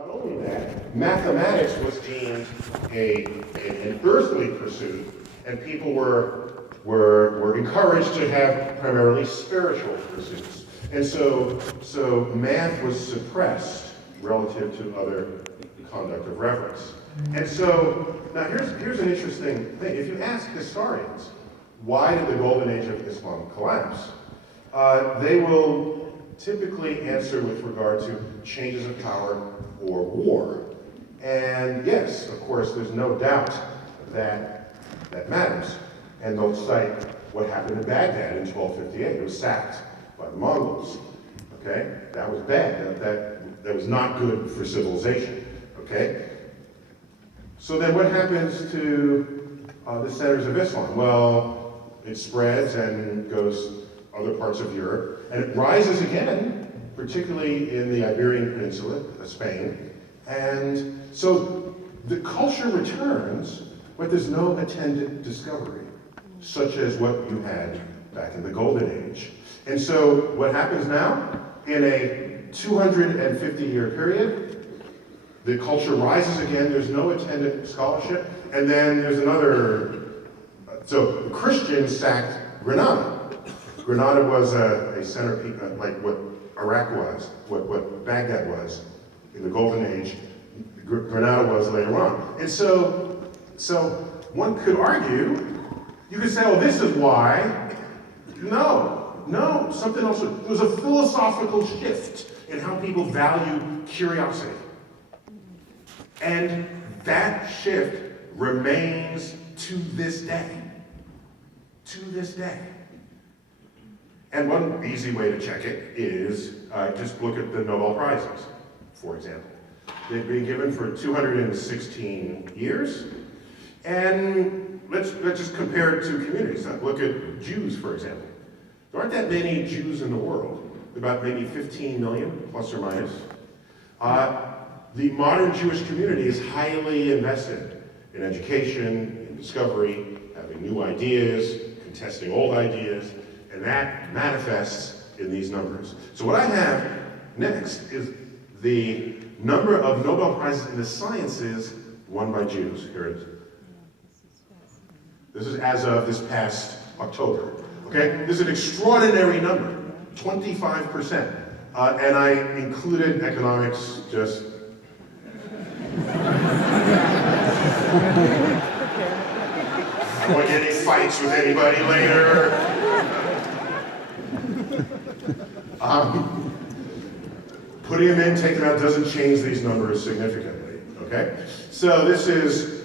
Not only that, mathematics was deemed an earthly pursuit, and people were encouraged to have primarily spiritual pursuits. And so math was suppressed relative to other conduct of reverence. And so, now here's an interesting thing. If you ask historians, why did the golden age of Islam collapse? They will typically answer with regard to changes of power or war. And yes, of course, there's no doubt that that matters. And they'll cite what happened in Baghdad in 1258. It was sacked by the Mongols. Okay? That was bad. That was not good for civilization. Okay? So then what happens to the centers of Islam? Well, it spreads and goes other parts of Europe, and it rises again, particularly in the Iberian Peninsula, Spain. And so the culture returns, but there's no attendant discovery, such as what you had back in the Golden Age. And so what happens now? In a 250-year period, the culture rises again, there's no attendant scholarship, and then there's another, so the Christians sacked Granada. Granada was a centerpiece, like what Iraq was, what Baghdad was in the Golden Age, Granada was later on. And so one could argue, you could say, oh, this is why. No, something else. There was a philosophical shift in how people value curiosity. And that shift remains to this day. To this day. And one easy way to check it is just look at the Nobel Prizes, for example. They've been given for 216 years. And let's just compare it to communities. Look at Jews, for example. There aren't that many Jews in the world. About maybe 15 million, plus or minus. The modern Jewish community is highly invested in education, in discovery, having new ideas, contesting old ideas, and that manifests in these numbers. So what I have next is the number of Nobel Prizes in the sciences won by Jews. Here it is. This is as of this past October. Okay? This is an extraordinary number, 25%. And I included economics just I don't want to get any fights with anybody later. Putting them in, taking them out doesn't change these numbers significantly, okay? So this is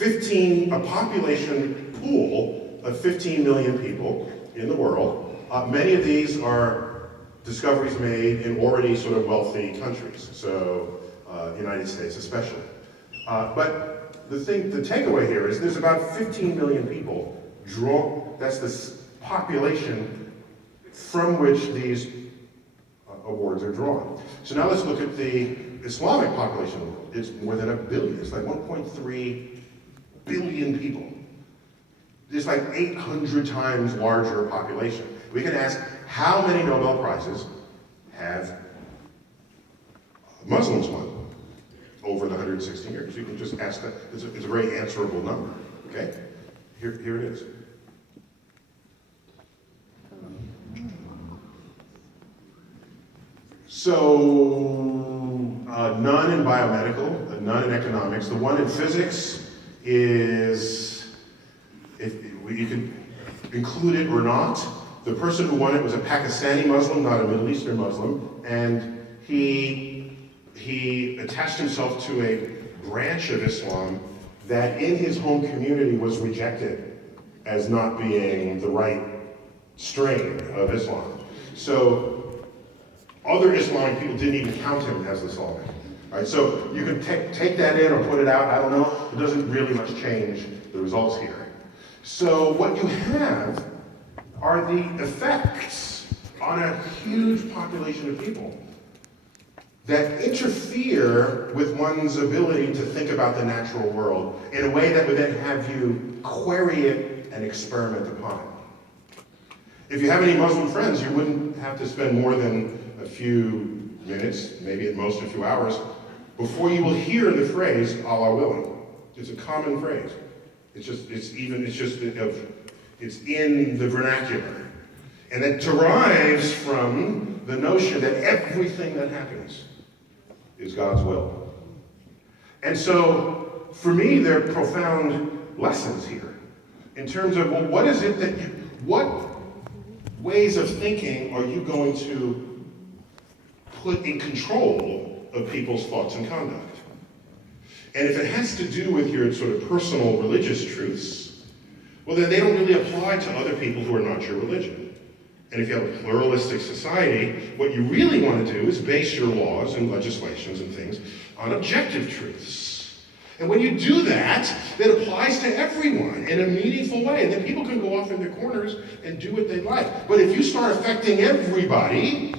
a population pool of 15 million people in the world. Many of these are discoveries made in already sort of wealthy countries, so the United States especially. But the takeaway here is there's about 15 million people that's the population from which these awards are drawn. So now let's look at the Islamic population of the world. It's more than 1 billion. It's like 1.3 billion people. It's like 800 times larger population. We can ask, how many Nobel Prizes have Muslims won over the 116 years? You can just ask that. It's a very answerable number, okay? Here it is. So, none in biomedical, none in economics. The one in physics is, if you can include it or not. The person who won it was a Pakistani Muslim, not a Middle Eastern Muslim, and he attached himself to a branch of Islam that in his home community was rejected as not being the right strain of Islam. So other Islamic people didn't even count him as Islamic. All right, so you can take that in or put it out, I don't know. It doesn't really much change the results here. So what you have are the effects on a huge population of people that interfere with one's ability to think about the natural world in a way that would then have you query it and experiment upon it. If you have any Muslim friends, you wouldn't have to spend more than a few minutes, maybe at most a few hours, before you will hear the phrase Allah willing. It's a common phrase. It's in the vernacular. And it derives from the notion that everything that happens is God's will. And so, for me, there are profound lessons here in terms of, well, what ways of thinking are you going to put in control of people's thoughts and conduct? And if it has to do with your sort of personal religious truths, well, then they don't really apply to other people who are not your religion. And if you have a pluralistic society, what you really want to do is base your laws and legislations and things on objective truths. And when you do that, it applies to everyone in a meaningful way. And then people can go off in their corners and do what they like. But if you start affecting everybody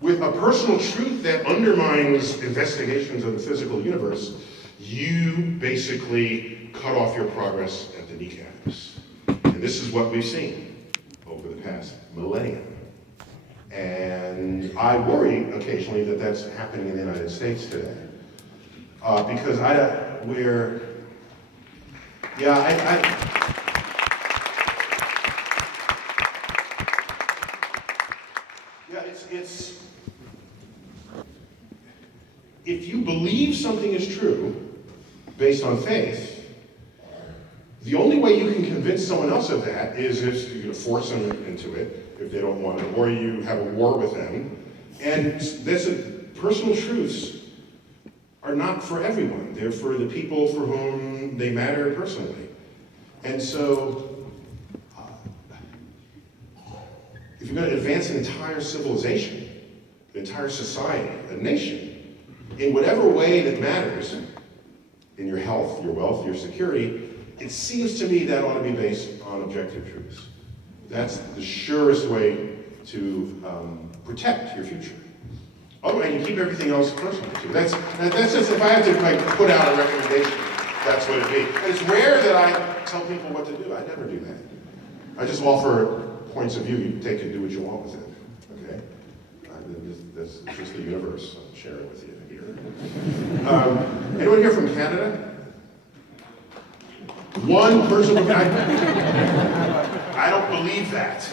with a personal truth that undermines investigations of the physical universe, you basically cut off your progress at the kneecaps. And this is what we've seen over the past millennium. And I worry occasionally that that's happening in the United States today. Because it's if you believe something is true based on faith, the only way you can convince someone else of that is if you're going to force them into it, if they don't want it, or you have a war with them. And personal truths are not for everyone. They're for the people for whom they matter personally. And so, if you're going to advance an entire civilization, an entire society, a nation, in whatever way that matters, in your health, your wealth, your security, it seems to me that ought to be based on objective truths. That's the surest way to protect your future. Oh, and you keep everything else personal too. That's just, if I have to put out a recommendation, that's what it'd be. And it's rare that I tell people what to do. I never do that. I just offer points of view. You take and do what you want with it. Okay? That's just the universe I'm sharing with you here. Anyone here from Canada? One person from I don't believe that.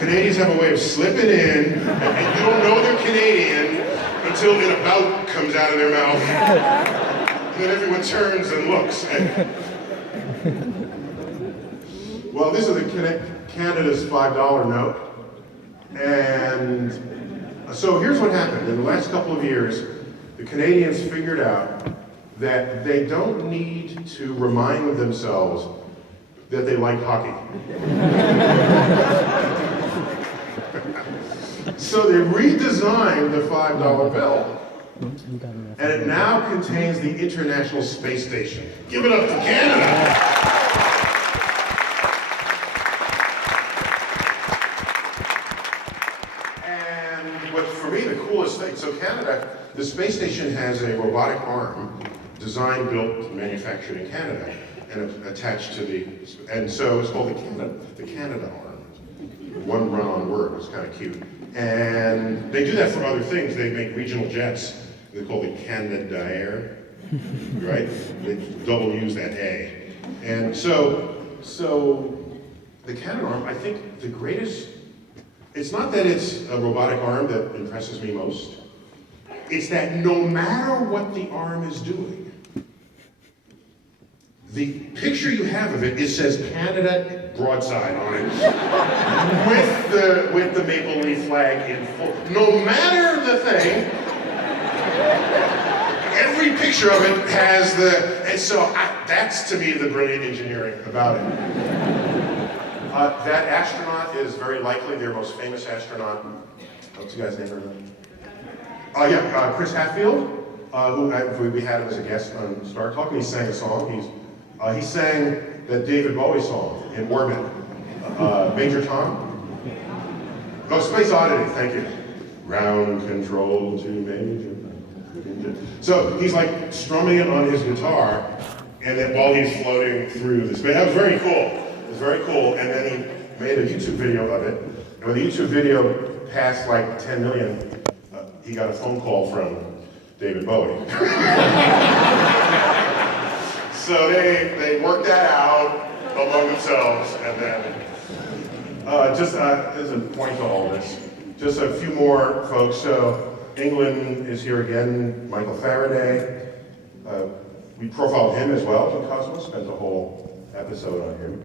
Canadians have a way of slipping in, and you don't know they're Canadian until an about comes out of their mouth. And then everyone turns and looks. Well, this is Canada's $5 note. And so here's what happened. In the last couple of years, the Canadians figured out that they don't need to remind themselves that they like hockey. So they redesigned the $5 bill, and it now contains the International Space Station. Give it up for Canada! And what's for me the coolest thing, so Canada, the space station has a robotic arm designed, built, manufactured in Canada, and attached to and so it's called the Canada arm. One run-on word, it's kind of cute. And they do that for other things. They make regional jets. They're called the Canadair, right? They double use that A. And so the Canada arm, I think the greatest, it's not that it's a robotic arm that impresses me most. It's that no matter what the arm is doing, the picture you have of it says Canada broadside on it, with the maple leaf flag in full. No matter the thing, every picture of it has and so that's to me the brilliant engineering about it. That astronaut is very likely their most famous astronaut. What's the guy's name? Chris Hadfield, who we had him as a guest on Star Talk, and he sang a song. He sang that David Bowie song in Orbit, Major Tom. Oh, Space Oddity, thank you. Ground control to Major Tom. So he's like strumming it on his guitar, and then while he's floating through the space. That was very cool. It was very cool. And then he made a YouTube video of it. And when the YouTube video passed like 10 million, he got a phone call from David Bowie. So they worked that out among themselves, and then just as a point to all this, just a few more folks. So England is here again. Michael Faraday. We profiled him as well in Cosmos. Spent a whole episode on him.